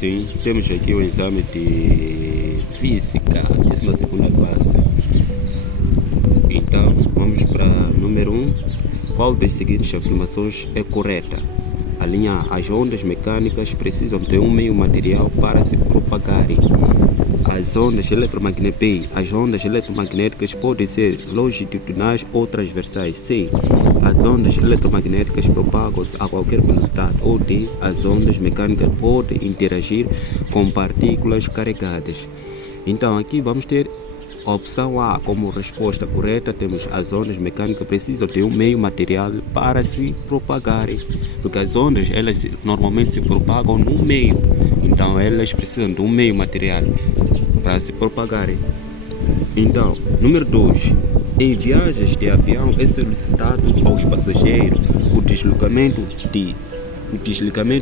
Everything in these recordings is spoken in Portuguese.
Sim, temos aqui o exame de Física, 12ª classe. Então, vamos para número 1. Qual das seguintes afirmações é correta? A linha A. As ondas mecânicas precisam de um meio material para se propagarem. As ondas eletromagnéticas podem ser longitudinais ou transversais. C. As ondas eletromagnéticas propagam-se a qualquer velocidade. Ou D. As ondas mecânicas podem interagir com partículas carregadas. Então aqui vamos ter a opção A como resposta correta. Temos as ondas mecânicas precisam de um meio material para se propagarem, porque as ondas normalmente se propagam num meio, então elas precisam de um meio material para se propagarem. Então, número 2. Em viagens de avião é solicitado aos passageiros o desligamento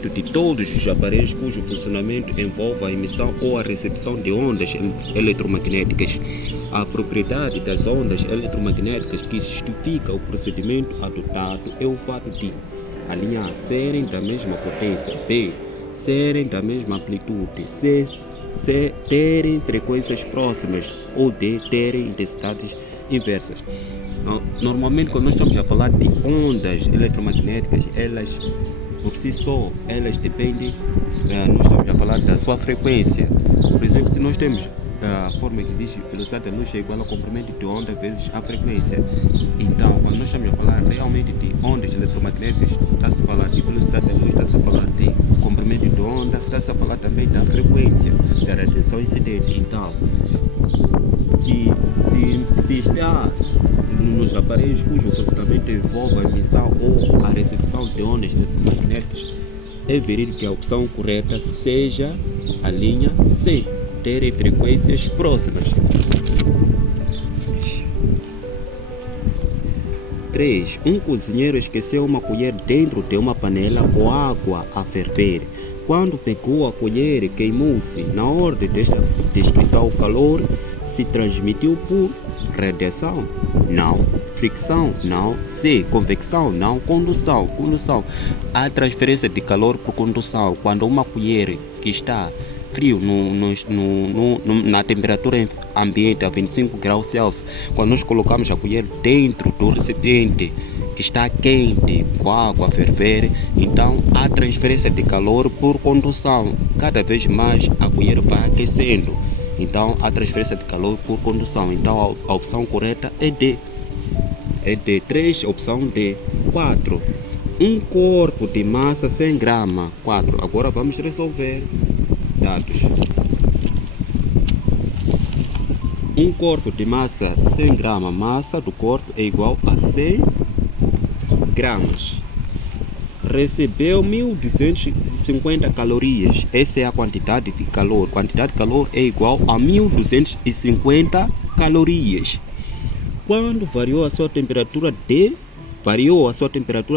de todos os aparelhos cujo funcionamento envolve a emissão ou a recepção de ondas eletromagnéticas. A propriedade das ondas eletromagnéticas que justifica o procedimento adotado é o fato de: a linha A serem da mesma potência, B serem da mesma amplitude, C terem frequências próximas, ou D terem intensidades inversas. Normalmente, quando nós estamos a falar de ondas eletromagnéticas, elas por si só, elas dependem, nós estamos a falar da sua frequência. Por exemplo, se nós temos a forma que diz velocidade da luz é igual ao comprimento de onda vezes a frequência. Então, quando nós estamos a falar realmente de ondas eletromagnéticas, está-se a falar de velocidade da luz, está-se a falar de comprimento de onda, está-se a falar também da frequência da radiação incidente. Então, se está nos aparelhos cujo funcionamento envolve a emissão ou a recepção de ondas eletromagnéticas, é verídico que a opção correta seja a linha C, terem frequências próximas. 3. Um cozinheiro esqueceu uma colher dentro de uma panela com água a ferver. Quando pegou a colher, queimou-se. Na ordem desta descrição, o calor se transmitiu por radiação? Não. Fricção? Não. C. Convecção? Não. Condução? Há transferência de calor por condução. Quando uma colher que está frio na temperatura ambiente a 25 graus Celsius, quando nós colocamos a colher dentro do recipiente que está quente, com a água a ferver, então há transferência de calor por condução. Cada vez mais a colher vai aquecendo, então há transferência de calor por condução. Então a opção correta é D. É D. 3, opção D. 4. Um corpo de massa 100 gramas. 4. Agora vamos resolver dados. Um corpo de massa 100 gramas, massa do corpo é igual a 100 gramas. Recebeu 1250 calorias. Essa é a quantidade de calor. Quantidade de calor é igual a 1250 calorias. Quando variou a sua temperatura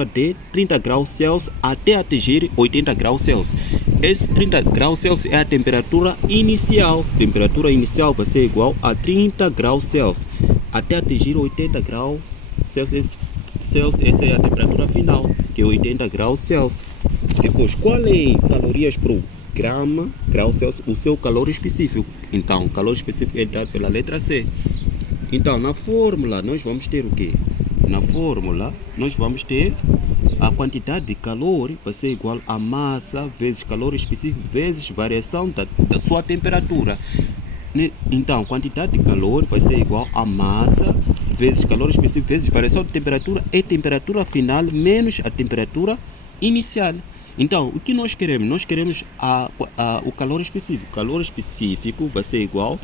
de 30 graus Celsius até atingir 80 graus Celsius. Esse 30 graus Celsius é a temperatura inicial. Temperatura inicial vai ser igual a 30 graus Celsius até atingir 80 graus Celsius. Essa é a temperatura final, que é 80 graus Celsius. Depois, qual é calorias por grama grau Celsius? O seu calor específico. Então, o calor específico é dado pela letra C. Então, na fórmula, nós vamos ter o quê? Na fórmula, nós vamos ter a quantidade de calor vai ser igual a massa vezes calor específico vezes variação da sua temperatura. Então, quantidade de calor vai ser igual a massa vezes calor específico vezes variação de temperatura é temperatura final menos a temperatura inicial. Então, o que nós queremos? Nós queremos o calor específico. O calor específico vai ser igual,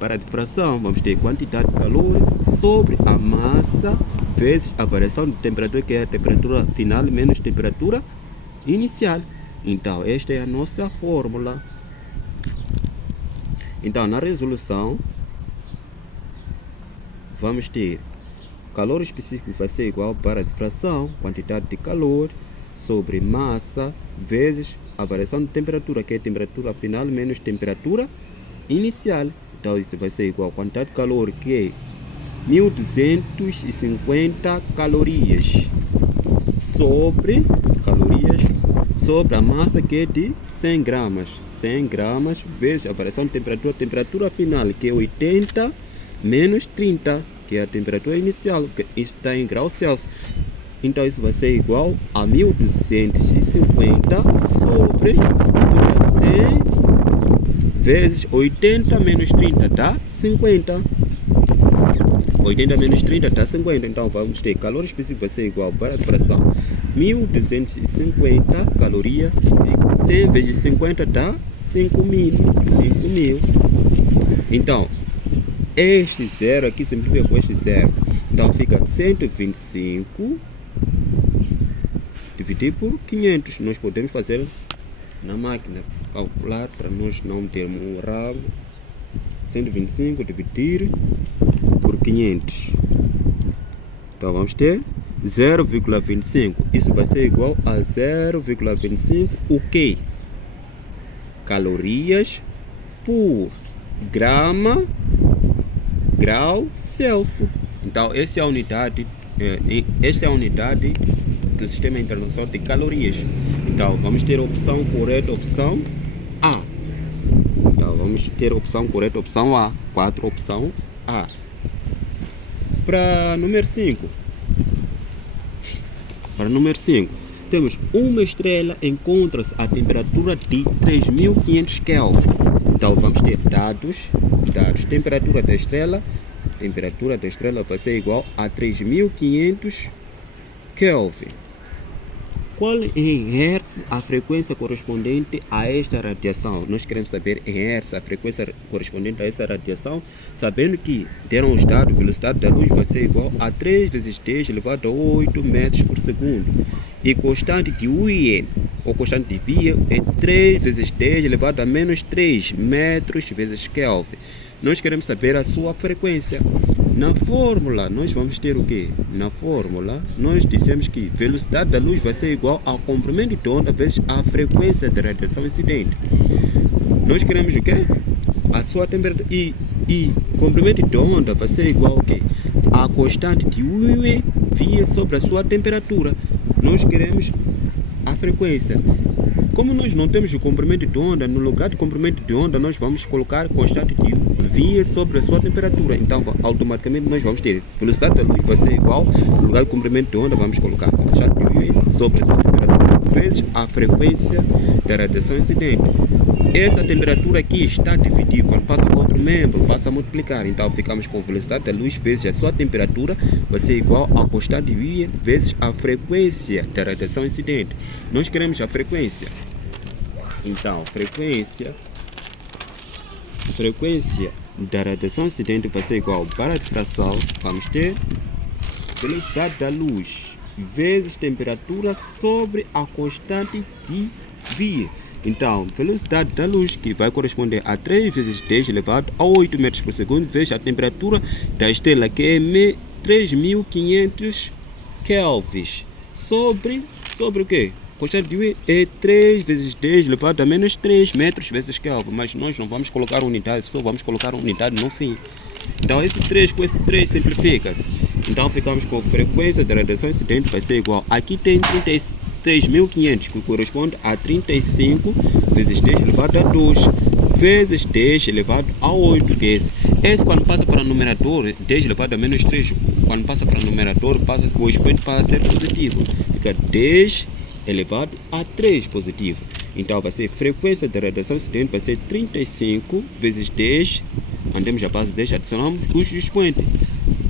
para a difração, vamos ter quantidade de calor sobre a massa vezes a variação de temperatura, que é a temperatura final menos temperatura inicial. Então, esta é a nossa fórmula. Então, na resolução, vamos ter calor específico vai ser igual para a difração, quantidade de calor sobre massa vezes a variação de temperatura, que é a temperatura final menos temperatura inicial. Então, isso vai ser igual a quantidade de calor, que é 1250 calorias sobre a massa, que é de 100 gramas. 100 gramas, vezes a variação de temperatura final, que é 80 menos 30, que é a temperatura inicial, que isso está em graus Celsius. Então isso vai ser igual a 1250 sobre 100 vezes 80 menos 30 dá 50. 80 menos 30 dá 50. Então vamos ter calor específico vai ser igual para a fração 1250 calorias. 100 vezes 50 dá 5.000. Então este zero aqui simplifica com este zero. Então fica 125 dividido por 500. Nós podemos fazer na máquina, calcular para nós não termos um erro. 125 dividir por 500. Então vamos ter 0,25. Isso vai ser igual a 0,25 o quê? Calorias por grau Celsius. Então esta é a unidade do Sistema Internacional de Calorias. Então vamos ter a opção correta, opção A. Então vamos ter a opção correta, opção A. 4, opção A. Para número 5. Temos uma estrela encontra-se a temperatura de 3500 Kelvin. Então vamos ter dados. Temperatura da estrela vai ser igual a 3500 Kelvin. Qual em Hertz a frequência correspondente a esta radiação? Nós queremos saber em Hertz a frequência correspondente a esta radiação, sabendo que deram os dados, a velocidade da luz vai ser igual a 3 vezes 10 elevado a 8 metros por segundo. E constante de Wien, ou constante de Wien, é 3 vezes 10 elevado a menos 3 metros vezes Kelvin. Nós queremos saber a sua frequência. Na fórmula, nós vamos ter o quê? Na fórmula, nós dissemos que velocidade da luz vai ser igual ao comprimento de onda vezes a frequência de radiação incidente. Nós queremos o quê? A sua temperatura. E comprimento de onda vai ser igual ao quê? A constante de Wien sobre a sua temperatura. Nós queremos a frequência. Como nós não temos o comprimento de onda, no lugar de comprimento de onda, nós vamos colocar constante de Wien sobre a sua temperatura. Então, automaticamente, nós vamos ter velocidade da luz vai ser igual, no lugar de comprimento de onda, vamos colocar constante de Wien sobre a sua temperatura, vezes a frequência da radiação incidente. Essa temperatura aqui está dividida, quando passa para outro membro, passa a multiplicar. Então, ficamos com velocidade da luz vezes a sua temperatura vai ser igual a constante de Wien vezes a frequência da radiação incidente. Nós queremos a frequência. Então, frequência da radiação incidente vai ser igual para a fração, vamos ter velocidade da luz vezes temperatura sobre a constante de Wien. Então, velocidade da luz, que vai corresponder a 3 vezes 10 elevado a 8 metros por segundo, vezes a temperatura da estrela, que é 3500 kelvins, sobre o quê? Constante de Wien é 3 vezes 10 elevado a menos 3 metros vezes Kelvin, mas nós não vamos colocar unidade, só vamos colocar unidade no fim. Então esse 3 com esse 3 simplifica-se. Então ficamos com a frequência da radiação incidente vai ser igual. Aqui tem 33.500, que corresponde a 35 vezes 10 elevado a 2 vezes 10 elevado a 8, que é esse. Esse quando passa para o numerador, 10 elevado a menos 3, quando passa para o numerador, o expoente passa a ser positivo. Fica 10 elevado a 3 positivo. Então vai ser frequência da radiação incidente vai ser 35 vezes 10. Andemos a base 10, adicionamos os expoentes.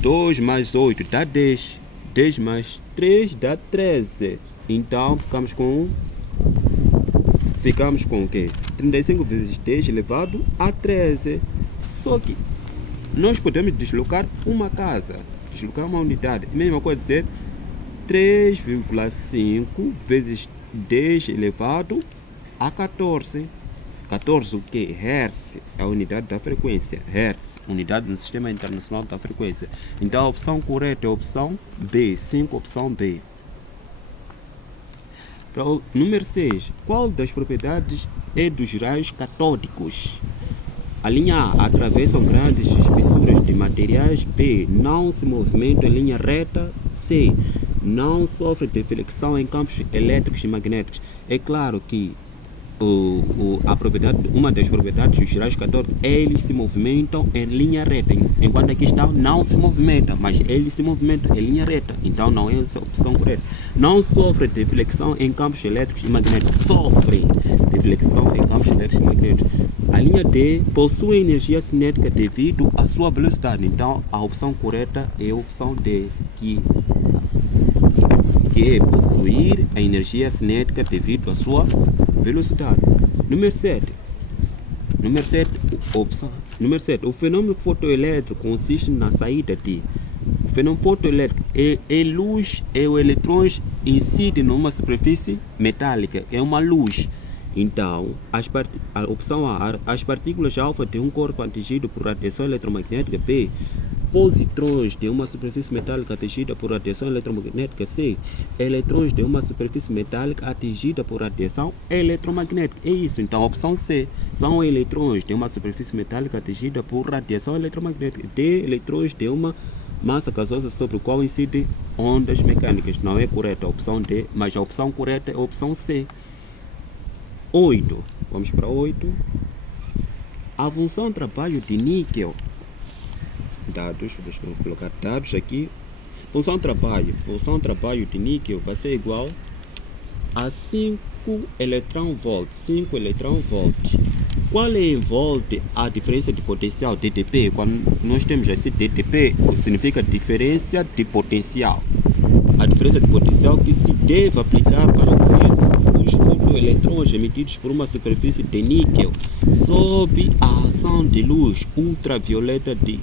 2 mais 8 dá 10. 10 mais 3 dá 13. Então ficamos com o quê? 35 vezes 10 elevado a 13. Só que nós podemos deslocar uma casa, deslocar uma unidade. Mesma coisa dizer 3,5 vezes 10 elevado a 14. 14 o que? Hertz é a unidade da frequência. Hertz, unidade no Sistema Internacional da Frequência. Então a opção correta é a opção B. 5, opção B. Para o número 6. Qual das propriedades é dos raios catódicos? A linha A atravessa grandes espessuras de materiais. B. Não se movimenta em linha reta. C. Não sofre deflexão em campos elétricos e magnéticos. É claro que uma das propriedades dos raios catódicos, eles se movimentam em linha reta, enquanto a questão não se movimenta, mas eles se movimentam em linha reta, então não é essa a opção correta. Não sofre de deflexão em campos elétricos e magnéticos, sofre de deflexão em campos elétricos e magnéticos. A linha D possui energia cinética devido à sua velocidade, então a opção correta é a opção D, que é possuir a energia cinética devido à sua velocidade. Número 7. O fenômeno fotoelétrico consiste na saída de... O fenômeno fotoelétrico é luz e os eletrões incidem numa superfície metálica. É uma luz. Então, a opção A, as partículas alfa de um corpo atingido por radiação eletromagnética. B, positrões de uma superfície metálica atingida por radiação eletromagnética. C, eletrões de uma superfície metálica atingida por radiação eletromagnética. É isso. Então, a opção C são eletrões de uma superfície metálica atingida por radiação eletromagnética. D, eletrões de uma massa gasosa sobre o qual incidem ondas mecânicas. Não é correta a opção D, mas a opção correta é a opção C. 8. Vamos para 8. A função trabalho de níquel. Dados, deixa eu colocar dados aqui. Função trabalho de níquel vai ser igual a 5 eletronvolt. 5 eletronvolt. Qual é em volt a diferença de potencial, DTP? Quando nós temos esse DTP, significa diferença de potencial. A diferença de potencial que se deve aplicar para os fotoeletrões emitidos por uma superfície de níquel sob a ação de luz ultravioleta de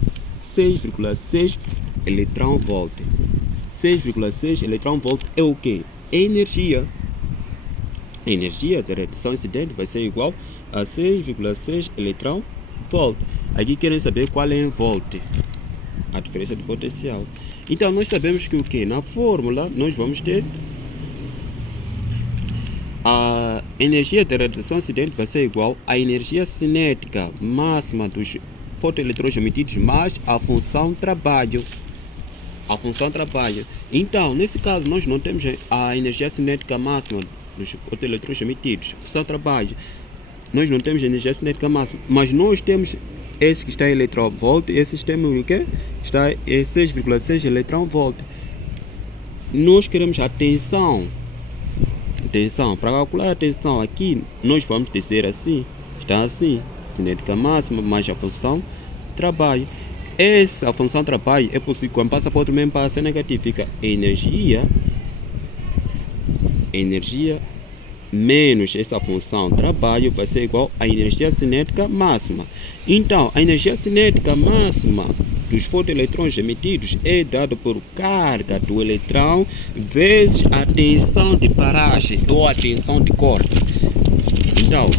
6,6 eletronvolt. 6,6 eletronvolt é o que? Energia. A energia da radiação incidente vai ser igual a 6,6 eletronvolt. Aqui querem saber qual é em volt, a diferença de potencial. Então nós sabemos que o que? Na fórmula nós vamos ter a energia da radiação incidente vai ser igual à energia cinética máxima dos fotoeletrões emitidos mais a função trabalho. A função trabalho. Então, nesse caso, nós não temos a energia cinética máxima dos fotoeletrões emitidos. Função trabalho. Nós não temos a energia cinética máxima, mas nós temos esse que está em eletronvolt, esse temos o que? Está em 6,6 eletronvolt. Nós queremos a tensão. Para calcular a tensão aqui, nós vamos dizer assim, está assim, cinética máxima mais a função trabalho. Essa função trabalho é possível, quando passa para outro mesmo passa negativo, fica energia menos essa função trabalho vai ser igual à energia cinética máxima. Então, a energia cinética máxima dos fotoeletrões emitidos é dada por carga do eletrão vezes a tensão de paragem ou a tensão de corte. Então,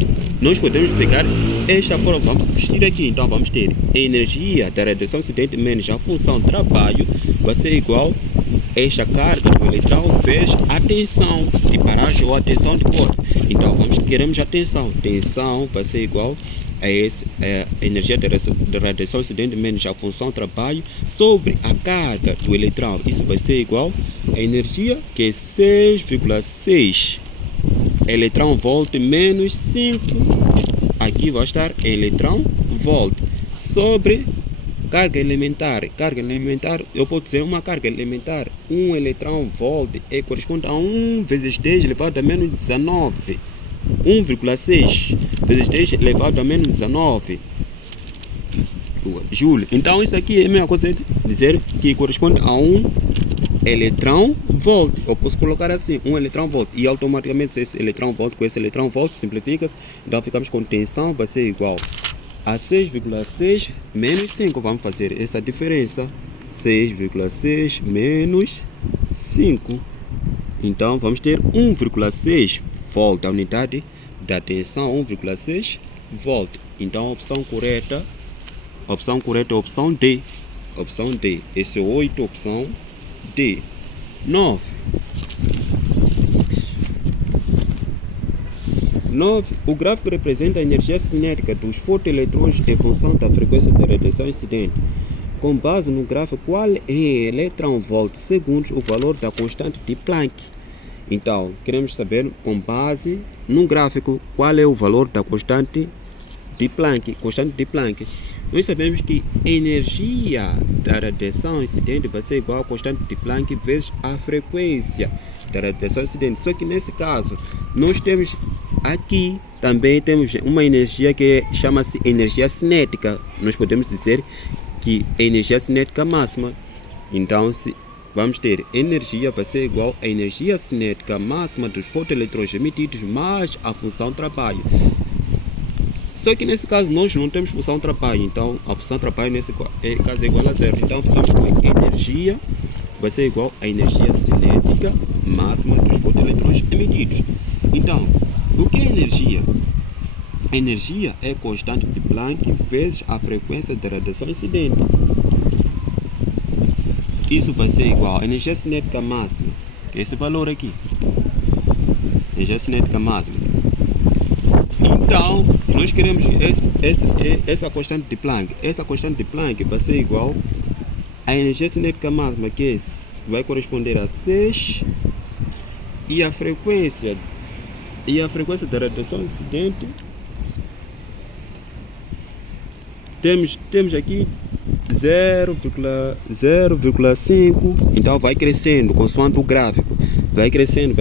nós podemos pegar esta forma, vamos substituir aqui. Então, vamos ter a energia da radiação incidente menos a função trabalho vai ser igual a esta carga do eletrão vezes a tensão de paragem ou a tensão de corte. Então, queremos a tensão. Tensão vai ser igual a energia da radiação incidente menos a função trabalho sobre a carga do eletrão. Isso vai ser igual a energia que é 6,6 eletronvolt menos 5. Aqui vai estar eletronvolt sobre carga elementar. Carga elementar, eu posso dizer uma carga elementar. 1 eletronvolt corresponde a 1 vezes 10 elevado a menos 19. 1,6 vezes 10 elevado a menos 19 Joule. Então isso aqui é a mesma coisa de dizer que corresponde a 1 eletronvolt. Eu posso colocar assim, 1 eletronvolt, e automaticamente esse eletronvolt com esse eletronvolt simplifica-se. Então ficamos com tensão vai ser igual a 6,6 menos 5. Vamos fazer essa diferença. 6,6 menos 5. Então vamos ter 1,6 volt, a unidade da tensão, 1,6 volt. Então a opção correta é a opção D. Opção D. Esse é 8, opção D. 9. O gráfico representa a energia cinética dos fotoeletrões em função da frequência da radiação incidente. Com base no gráfico, qual é eletronvolt segundo o valor da constante de Planck? Então, queremos saber, com base num gráfico, qual é o valor da constante de Planck. Constante de Planck. Nós sabemos que a energia da radiação incidente vai ser igual à constante de Planck vezes a frequência da radiação incidente. Só que nesse caso, nós temos aqui também temos uma energia que chama-se energia cinética. Nós podemos dizer que a energia cinética máxima. Então, vamos ter energia vai ser igual à energia cinética máxima dos fotoeletrões emitidos mais a função trabalho. Só que nesse caso nós não temos função trabalho, então a função trabalho nesse caso é igual a zero. Então ficamos com energia vai ser igual à energia cinética máxima dos fotoeletrões emitidos. Então, o que é energia? A energia é a constante de Planck vezes a frequência da radiação incidente. Isso vai ser igual à energia cinética máxima, que é esse valor aqui. Energia cinética máxima. Então, nós queremos essa constante de Planck. Essa constante de Planck vai ser igual à energia cinética máxima, que vai corresponder a 6, e a frequência da radiação incidente temos aqui 0,5. Então vai crescendo consoante o gráfico. Vai crescendo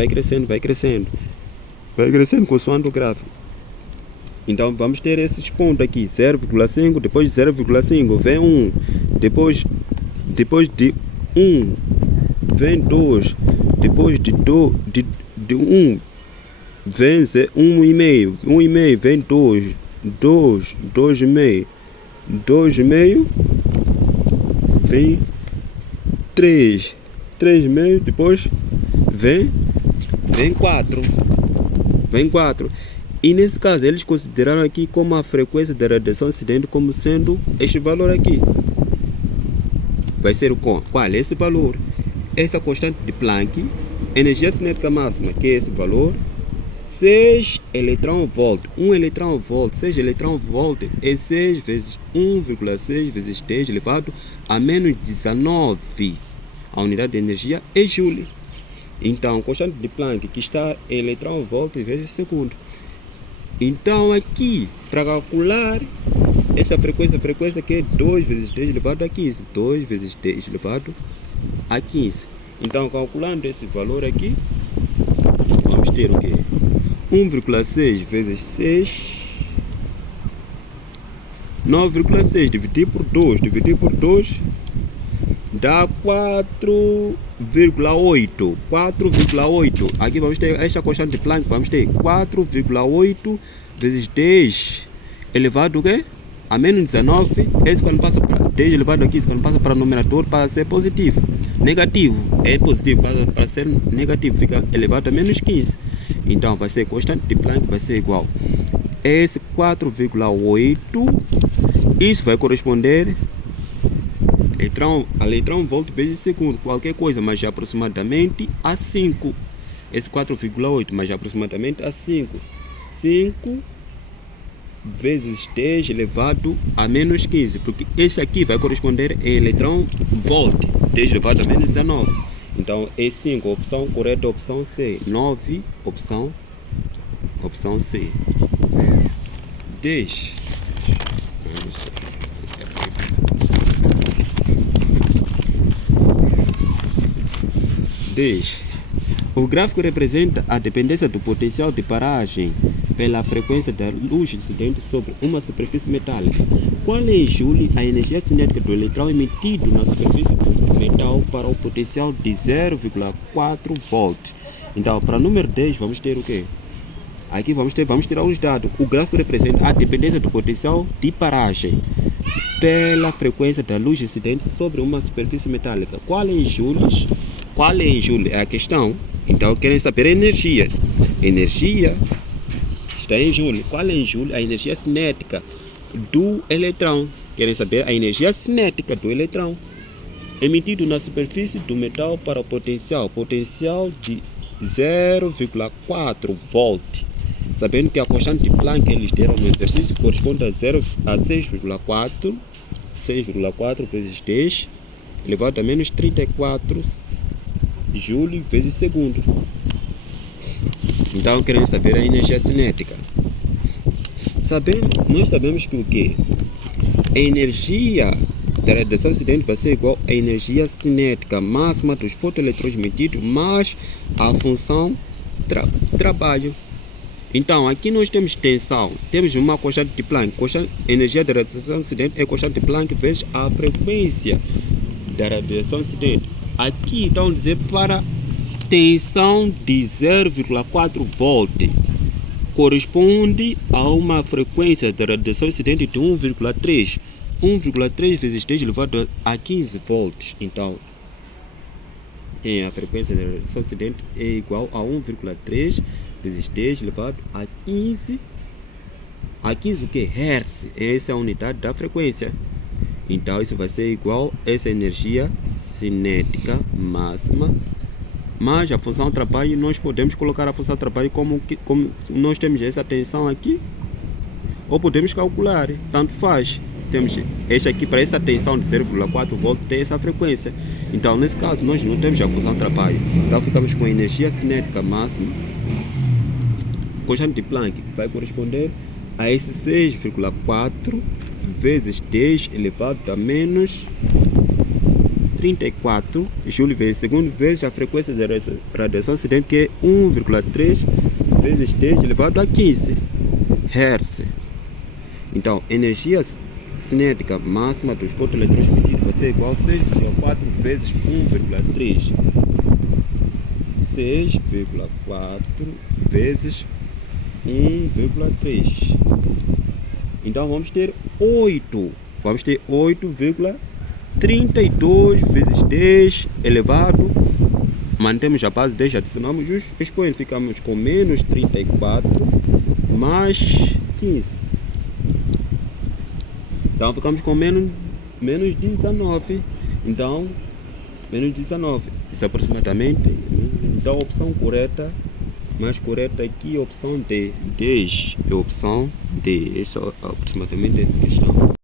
consoante o gráfico. Então vamos ter esses pontos aqui, 0,5, depois de 0,5 vem 1, depois de 1 vem 2, depois de 1 vem 1,5 vem 2, 2,5 vem 3,5, depois vem 4. E nesse caso eles consideraram aqui como a frequência da radiação incidente como sendo este valor aqui. Vai ser qual é esse valor? Essa constante de Planck, energia cinética máxima, que é esse valor, 6 electron-volt. 1 electron-volt, 6 electron-volt é 6 vezes 1,6 vezes 10 elevado a menos 19. A unidade de energia é joule. Então, constante de Planck, que está em electron-volt vezes segundo. Então, aqui, para calcular essa frequência que é 2 vezes 10 elevado a 15. 2 vezes 10 elevado a 15. Então, calculando esse valor aqui, vamos ter o quê? 1,6 vezes 6, 9,6 dividir por 2 dá 4,8. Aqui vamos ter esta constante de Planck, vamos ter 4,8 vezes 10 elevado a menos 19. Esse quando passa para 10 elevado a 15, quando passa para o numerador, para ser positivo. Negativo é positivo, para ser negativo fica elevado a menos 15. Então vai ser constante de Planck, vai ser igual a esse 4,8. Isso vai corresponder a electron-volt vezes segundo, qualquer coisa, mas aproximadamente a 5. Esse 4,8, mas aproximadamente a 5. 5 vezes 10 elevado a menos 15, porque esse aqui vai corresponder a electron-volt, 10 elevado a menos 19. Então é 5, opção correta, opção C. 9, opção C. 10. 10. O gráfico representa a dependência do potencial de paragem pela frequência da luz incidente sobre uma superfície metálica. Qual é em joule a energia cinética do eletrão emitido na superfície do metal para o potencial de 0,4 volt? Então, para o número 10, vamos ter o quê? Aqui vamos tirar os dados. O gráfico representa a dependência do potencial de paragem pela frequência da luz incidente sobre uma superfície metálica. Qual é em joules? É a questão. Então, querem saber a energia. Energia está em joule. Qual é em joule? A energia cinética do eletrão. Querem saber a energia cinética do eletrão emitido na superfície do metal para o potencial de 0,4 volt. Sabendo que a constante de Planck que eles deram no exercício corresponde a 6,4 vezes 10 elevado a menos 34 joule vezes segundo. Então queremos saber a energia cinética. Nós sabemos que o quê? A energia da radiação incidente vai ser igual à energia cinética máxima dos fotoeletrões emitidos mais a função trabalho. Então aqui nós temos tensão, temos uma constante de Planck. A energia da radiação incidente é constante de Planck vezes a frequência da radiação incidente. Aqui estão a dizer para tensão de 0,4 volt corresponde a uma frequência da radiação incidente de 1,3. 1,3 vezes 10 elevado a 15 volts. Então, tem a frequência da radiação incidente é igual a 1,3 vezes 10 elevado a 15. A 15 o que? Hertz. Essa é a unidade da frequência. Então, isso vai ser igual a essa energia cinética máxima. Mas a função trabalho, nós podemos colocar a função trabalho como nós temos essa tensão aqui, ou podemos calcular, tanto faz. Temos esta aqui para essa tensão de 0,4 volt tem essa frequência. Então nesse caso nós não temos a função trabalho. Então ficamos com a energia cinética máxima, constante de Planck, que vai corresponder a esse 6,4 vezes 10 elevado a menos 34 Joule vezes segundo vezes a frequência da radiação incidente, que é 1,3 vezes 10 elevado a 15 Hz. Então, energia cinética máxima dos fotoeletrões emitidos vai ser igual a 6,4 vezes 1,3. 6,4 vezes 1,3. Então, vamos ter 8. Vamos ter 8,32 vezes 10 elevado, mantemos a base 10, adicionamos os expoentes, ficamos com menos 34 mais 15. Então ficamos com menos 19. Então, menos 19. Isso aproximadamente. Então a opção correta, mais correta aqui, a opção D. 10 é a opção D. Essa é aproximadamente essa questão.